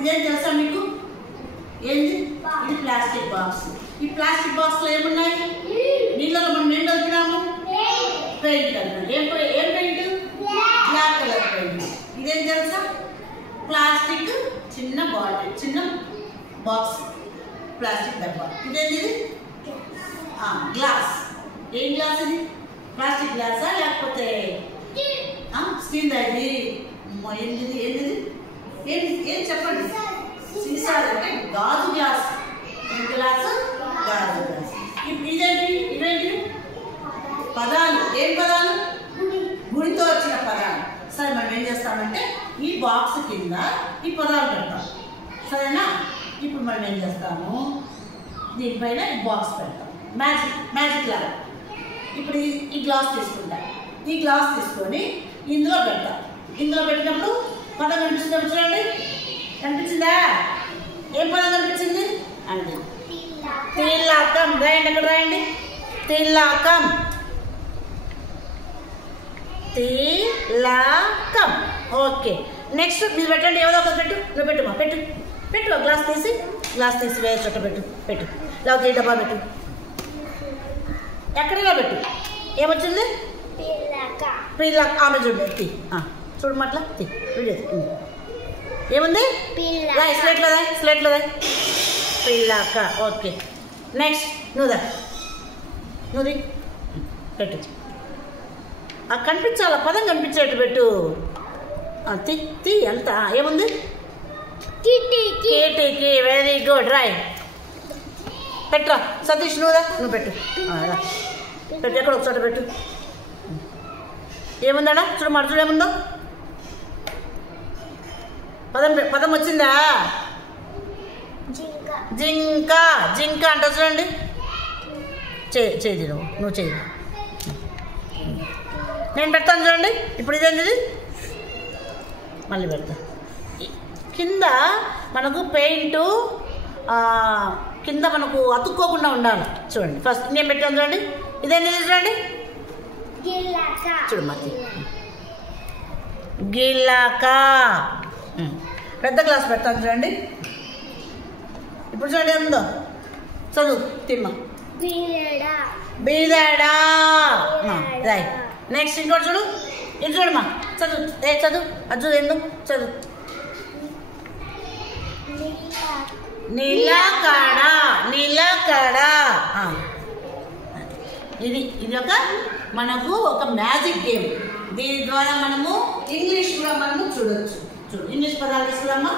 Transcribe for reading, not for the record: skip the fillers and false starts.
ఇదేం తెలుసా మీకు? ఏంది? ఇది ప్లాస్టిక్ బాక్స్. ఈ ప్లాస్టిక్ బాక్స్ లో ఏమున్నాయి? నీళ్ళలో మనం ఏం కలిపినాము? పెయింట్ కలిపినాం. ఏం పెయింట్? Black colour paint. ఇదేం తెలుసా? ప్లాస్టిక్ చిన్న బాటిల్, చిన్న బాక్స్, ప్లాస్టిక్ డబ్బా. ఇదేంటి? గ్లాస్. ఏం గ్లాస్ ఇది? ప్లాస్టిక్ గ్లాసా లేకపోతే స్టీల్? అది ఏంటిది? ఏంటిది? ఏం చెప్పండి? సీసా అంటే గాజు గ్లాస్. ఏం గ్లాస్? గాజు గ్లాస్. ఇదేంటి? ఇవేంటి పదాలు? ఏం పదాలు? గుడితో వచ్చిన పదాలు. సరే, మనం ఏం చేస్తామంటే ఈ బాక్స్ కింద ఈ పదాలు పెడతాం. సరేనా? ఇప్పుడు మనం ఏం చేస్తాము, దీనిపైన ఈ బాక్స్ పెడతాం. మ్యాజిక్ లాగా. ఇప్పుడు ఈ గ్లాస్ తీసుకుంటాం. ఈ గ్లాస్ తీసుకొని ఇందులో పెడతాం. ఇందులో పెట్టినప్పుడు పదం కనిపిస్తుంది. చూడండి, కనిపించిందా? ఏం పదం కనిపించింది? అంటే తిలకం. రాయండి, అక్కడ రాయండి. తిలకం. తిలకం. ఓకే, నెక్స్ట్ మీరు పెట్టండి. ఏదో ఒకటి పెట్టు. నువ్వు పెట్టుమా, పెట్టు. గ్లాస్ తీసి వేరే చోట పెట్టు. లేకపోతే ఈ డబ్బా పెట్టు. ఎక్కడైనా పెట్టు. ఏమొచ్చింది? పిల్లక. ఆమె చూడండి, చూడమట్లా ఏముంది? స్లేట్లో పిల్లక. ఓకే, నెక్స్ట్ నువ్వు పెట్టు. కనిపించాల, పదం కనిపించేట్టు పెట్టు. తి ఎంత? ఏముంది? కీటికి. Very good, Rai. పెట్టురా సతీష్. నువ్వు పెట్టు. ఎక్కడ ఒకచోట పెట్టు. ఏముందా? చూడు ఏముందో. పదం వచ్చిందా? జింక అంట. చూడండి, చేయి నువ్వు చేయి. నేను పెడతాను చూడండి. ఇప్పుడు ఇదేంటిది? మళ్ళీ పెడతా. కింద మనకు పెయింట్ కింద మనకు అతుక్కోకుండా ఉండాలి. చూడండి, ఫస్ట్ నేను పెట్టాను చూడండి. ఇదేంటిది? చూడండి, చూడు మధ్య గిలక. పెద్ద గ్లాస్ పెడతాను చూడండి. ఇప్పుడు చూడండి ఏముందో. చదువు తిమ్మ. బీదడా. రైట్. నెక్స్ట్ ఇంకోటి చూడు. ఇది చూడమ్మా, చదువు. అది చూడు, ఎందుకు చదువు. నీలకడ. ఇది మనకు ఒక మ్యాజిక్ గేమ్. దీని ద్వారా మనము ఇంగ్లీష్ కూడా మనము చూడొచ్చు. ఇంగ్లీష్ పదాలు తీసుకురామ్మా.